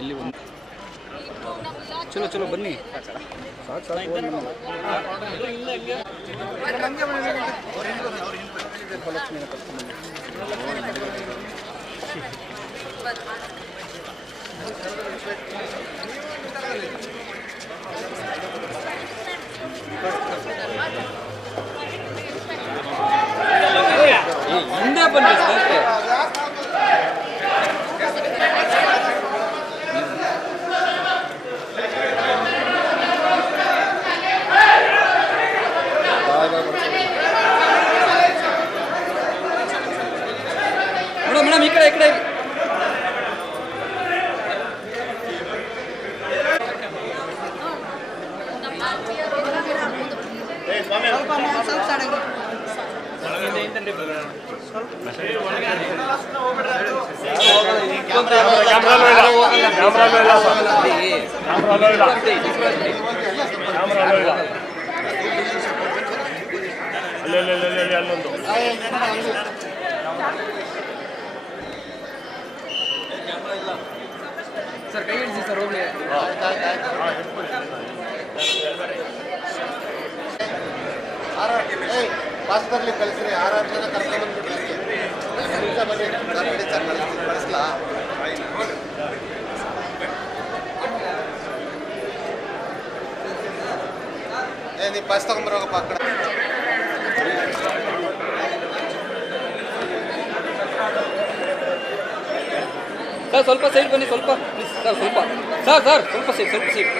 ಇಲ್ಲಿ ಚಲೋ ಚಲೋ ಬನ್ನಿ. ಹಿಂದೆ ಬನ್ನಿ ಅಷ್ಟೇ. ಮೇಡಮ್ ಈ ಕಡೆ ಅಲ್ಲೊಂದು ಸರ್ ಕೈ ಹಿಡಿಸಿ ಸರ್ ಹೋಗ್ಲಿ. ಪಾಸ್ ಬರ್ಲಿ ಕಳಿಸ್ರಿ. 6 ಜನ ಕರ್ಕೊಂಡ್ಬಂದ್ಬಿಟ್ರಿ. ಕಳಿಸ್ಲಾ? ನೀವು ಪಾಸ್ ತಗೊಂಡ್ಬರೋಗಪ್ಪ ಆ ಕಡೆ. ಸರ್ ಸ್ವಲ್ಪ ಸೈಡ್ ಬನ್ನಿ, ಸ್ವಲ್ಪ ಸರ್, ಸ್ವಲ್ಪ ಸ್ವಲ್ಪ ಸೈಡ್.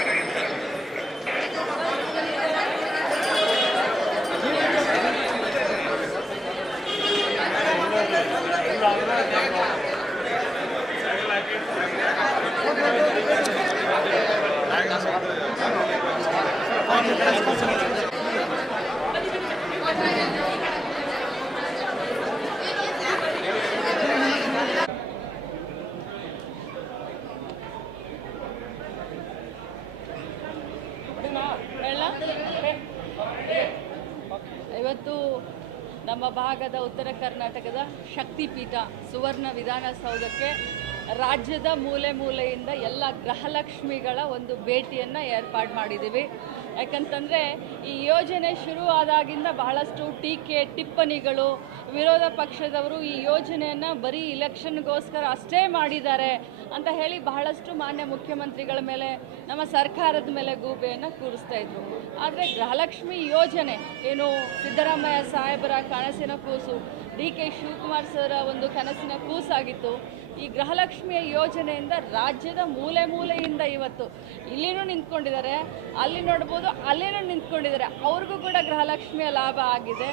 ಇವತ್ತು ನಮ್ಮ ಭಾಗದ ಉತ್ತರ ಕರ್ನಾಟಕದ ಶಕ್ತಿಪೀಠ ಸುವರ್ಣ ವಿಧಾನಸೌಧಕ್ಕೆ ರಾಜ್ಯದ ಮೂಲೆ ಮೂಲೆಯಿಂದ ಎಲ್ಲ ಗೃಹಲಕ್ಷ್ಮಿಗಳ ಒಂದು ಭೇಟಿಯನ್ನು ಏರ್ಪಾಡು ಮಾಡಿದ್ದೀವಿ. ಯಾಕಂತಂದರೆ ಈ ಯೋಜನೆ ಶುರು ಆದಾಗಿಂದ ಬಹಳಷ್ಟು ಟೀಕೆ ಟಿಪ್ಪಣಿಗಳು, ವಿರೋಧ ಪಕ್ಷದವರು ಈ ಯೋಜನೆಯನ್ನು ಬರೀ ಇಲೆಕ್ಷನ್ಗೋಸ್ಕರ ಅಷ್ಟೇ ಮಾಡಿದ್ದಾರೆ ಅಂತ ಹೇಳಿ ಬಹಳಷ್ಟು ಮಾನ್ಯ ಮುಖ್ಯಮಂತ್ರಿಗಳ ಮೇಲೆ, ನಮ್ಮ ಸರ್ಕಾರದ ಮೇಲೆ ಗೂಬೆಯನ್ನು ಕೂರಿಸ್ತಾ ಇದ್ರು. ಆದರೆ ಗೃಹಲಕ್ಷ್ಮಿ ಯೋಜನೆ ಏನು ಸಿದ್ದರಾಮಯ್ಯ ಸಾಹೇಬರ ಕನಸಿನ ಕೂಸು, DK ಶಿವಕುಮಾರ್ ಸರ್ ಒಂದು ಕನಸಿನ ಕೂಸಾಗಿತ್ತು. ಈ ಗೃಹಲಕ್ಷ್ಮಿಯ ಯೋಜನೆಯಿಂದ ರಾಜ್ಯದ ಮೂಲೆ ಮೂಲೆಯಿಂದ ಇವತ್ತು ಇಲ್ಲಿನೂ ನಿಂತ್ಕೊಂಡಿದ್ದಾರೆ, ಅಲ್ಲಿ ನೋಡ್ಬೋದು ಅಲ್ಲಿನೂ ನಿಂತ್ಕೊಂಡಿದ್ದಾರೆ. ಅವ್ರಿಗೂ ಕೂಡ ಗೃಹಲಕ್ಷ್ಮಿಯ ಲಾಭ ಆಗಿದೆ.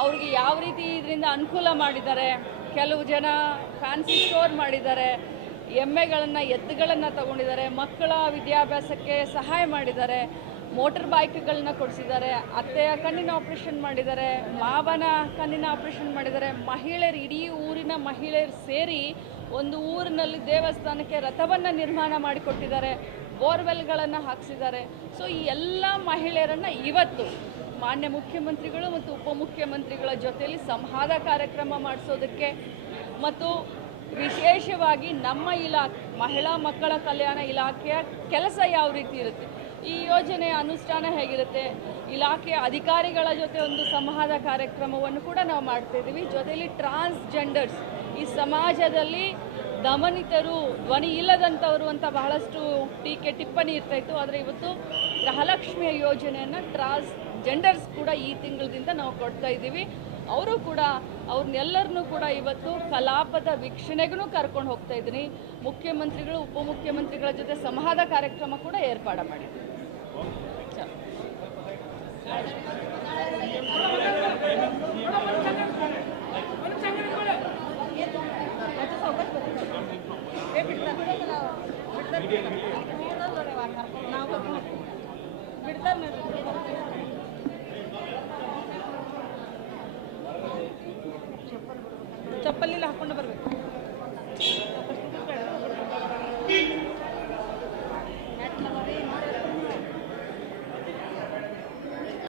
ಅವ್ರಿಗೆ ಯಾವ ರೀತಿ ಇದರಿಂದ ಅನುಕೂಲ ಮಾಡಿದ್ದಾರೆ, ಕೆಲವು ಜನ ಫ್ಯಾನ್ಸಿ ಸ್ಟೋರ್ ಮಾಡಿದ್ದಾರೆ, ಎಮ್ಮೆಗಳನ್ನು ಎತ್ತುಗಳನ್ನು ತಗೊಂಡಿದ್ದಾರೆ, ಮಕ್ಕಳ ವಿದ್ಯಾಭ್ಯಾಸಕ್ಕೆ ಸಹಾಯ ಮಾಡಿದ್ದಾರೆ, ಮೋಟರ್ ಬೈಕ್ಗಳನ್ನ ಕೊಡಿಸಿದ್ದಾರೆ, ಅತ್ತೆಯ ಕಣ್ಣಿನ ಆಪ್ರೇಷನ್ ಮಾಡಿದ್ದಾರೆ, ಮಾವನ ಕಣ್ಣಿನ ಆಪ್ರೇಷನ್ ಮಾಡಿದ್ದಾರೆ. ಮಹಿಳೆಯರು, ಇಡೀ ಊರಿನ ಮಹಿಳೆಯರು ಸೇರಿ ಒಂದು ಊರಿನಲ್ಲಿ ದೇವಸ್ಥಾನಕ್ಕೆ ರಥವನ್ನು ನಿರ್ಮಾಣ ಮಾಡಿಕೊಟ್ಟಿದ್ದಾರೆ, ಬೋರ್ವೆಲ್ಗಳನ್ನು ಹಾಕಿಸಿದ್ದಾರೆ. ಸೊ ಈ ಎಲ್ಲ ಮಹಿಳೆಯರನ್ನು ಇವತ್ತು ಮಾನ್ಯ ಮುಖ್ಯಮಂತ್ರಿಗಳು ಮತ್ತು ಉಪಮುಖ್ಯಮಂತ್ರಿಗಳ ಜೊತೆಯಲ್ಲಿ ಸಂವಾದ ಕಾರ್ಯಕ್ರಮ ಮಾಡಿಸೋದಕ್ಕೆ ಮತ್ತು ವಿಶೇಷವಾಗಿ ನಮ್ಮ ಮಹಿಳಾ ಮಕ್ಕಳ ಕಲ್ಯಾಣ ಇಲಾಖೆಯ ಕೆಲಸ ಯಾವ ರೀತಿ ಇರುತ್ತೆ, ಈ ಯೋಜನೆಯ ಅನುಷ್ಠಾನ ಹೇಗಿರುತ್ತೆ, ಇಲಾಖೆಯ ಅಧಿಕಾರಿಗಳ ಜೊತೆ ಒಂದು ಸಂವಾದ ಕಾರ್ಯಕ್ರಮವನ್ನು ಕೂಡ ನಾವು ಮಾಡ್ತಾಯಿದ್ದೀವಿ. ಜೊತೆಯಲ್ಲಿ ಟ್ರಾನ್ಸ್ಜೆಂಡರ್ಸ್, ಈ ಸಮಾಜದಲ್ಲಿ ದಮನಿತರು, ಧ್ವನಿ ಇಲ್ಲದಂಥವರು ಅಂತ ಬಹಳಷ್ಟು ಟೀಕೆ ಟಿಪ್ಪಣಿ ಇರ್ತಾಯಿತ್ತು. ಆದರೆ ಇವತ್ತು ಗೃಹಲಕ್ಷ್ಮಿಯ ಯೋಜನೆಯನ್ನು ಟ್ರಾನ್ಸ್ಜೆಂಡರ್ಸ್ ಕೂಡ ಈ ತಿಂಗಳದಿಂದ ನಾವು ಕೊಡ್ತಾ ಇದ್ದೀವಿ. ಅವರು ಕೂಡ ಅವ್ರನ್ನೆಲ್ಲರನ್ನೂ ಕೂಡ ಇವತ್ತು ಕಲಾಪದ ವೀಕ್ಷಣೆಗೂ ಕರ್ಕೊಂಡು ಹೋಗ್ತಾ ಇದ್ದೀನಿ. ಮುಖ್ಯಮಂತ್ರಿಗಳು ಉಪಮುಖ್ಯಮಂತ್ರಿಗಳ ಜೊತೆ ಸಂವಾದ ಕಾರ್ಯಕ್ರಮ ಕೂಡ ಏರ್ಪಾಡು ಮಾಡಿದ್ದೀವಿ. ಚಪ್ಪಲಿಲ್ಲ ಹಾಕೊಂಡು ಬರಬೇಕು.